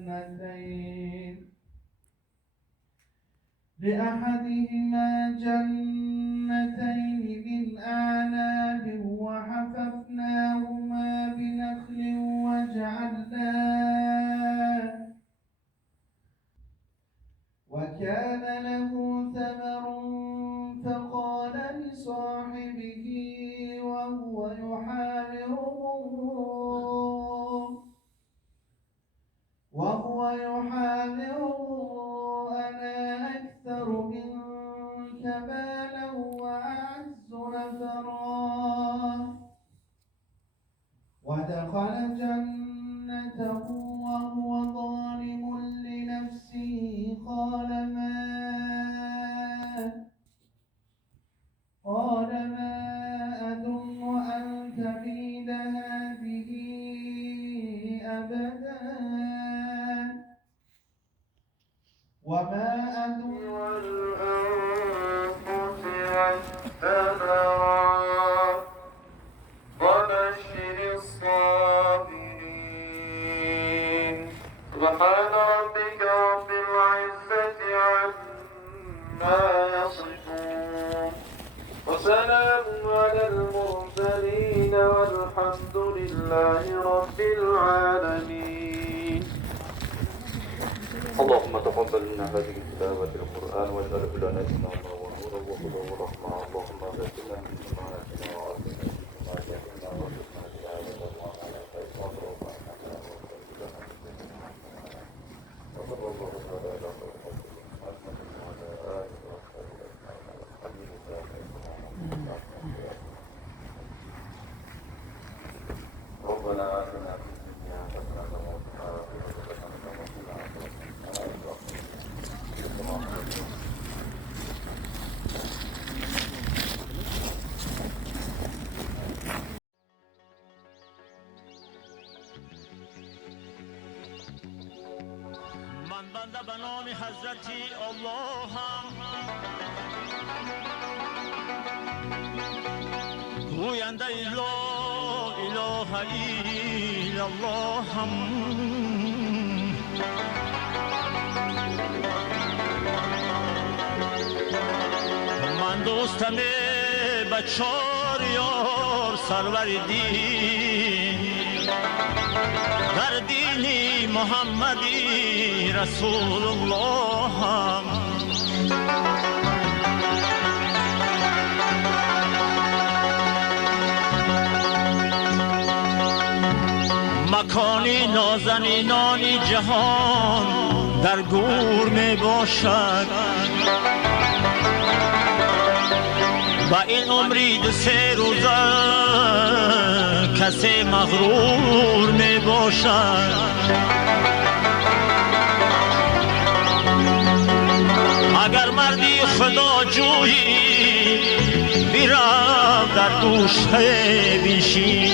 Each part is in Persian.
جنتين لأحدهما جنتين من أعناب وحففناهما بنخل وكان له ثمر فقال لصاحبه وهو يحاوره أنا أكثر منك مالا وأعز نفرا ودخل جنته وهو ظالم لنفسه قال ما أظن أن تبيد هذه أبدا وما أظن والأنفس والثمرات وبشر الصابرين سبحان ربك رب العزة عما يصفون وسلام على المرسلين والحمد لله رب العالمين. اللهم تقبل منا هذه التلاوة القرآن واجعله لنا إماما ونورا وهدى ورحمة. اللهم ذكرنا من جماعتنا وعافنا من جماعتنا وارزقنا تلاوته وعلى خير صبر وصلى الله على خير خلق محمد وعلى آله وصحبه ربنا آتنا في الدنيا حسنة وفي الآخرة حسنة وقنا عذاب من بنده به نام حضرت الله گوینده لا اله الا الله من دوستم به چار یار سرور دین در دین محمدی رسول الله مکانی نازنینان جهان در گور می باشد با این عمری دو سه روزه کسی مغرور می باشد اگر مردی خدا جویی بیرم در گوشه بیشی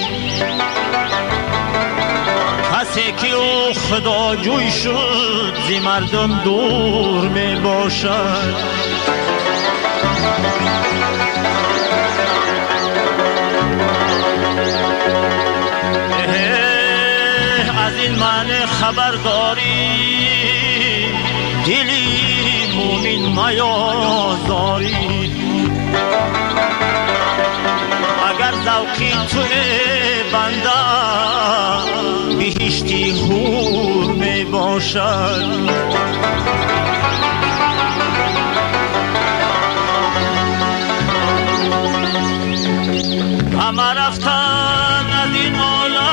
کسی که او خدا جوی شد زی مردم دور می باشد از این معنی خبرداری دلی مومن میازاری اگر ذوقی توی بنده بهشتی حور می باشد همه رفتن از این عالم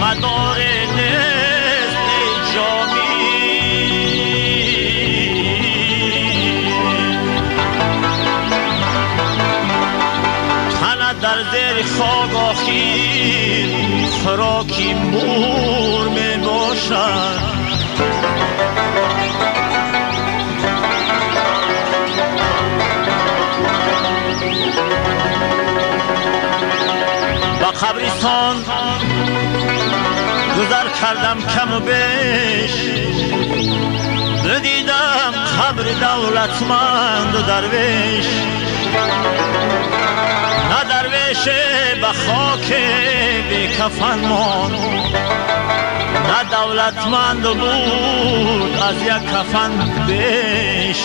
مدار نزد جامی تنه در زیر خاک آخیر خوراکی مور می باشد با قبرستان گذر کردم کم و بیش دیدم قبر دولتمند و درویش نه درویش سرش به خاک بی کفن ماند، نه دولتمند بود از یک کفن بیش.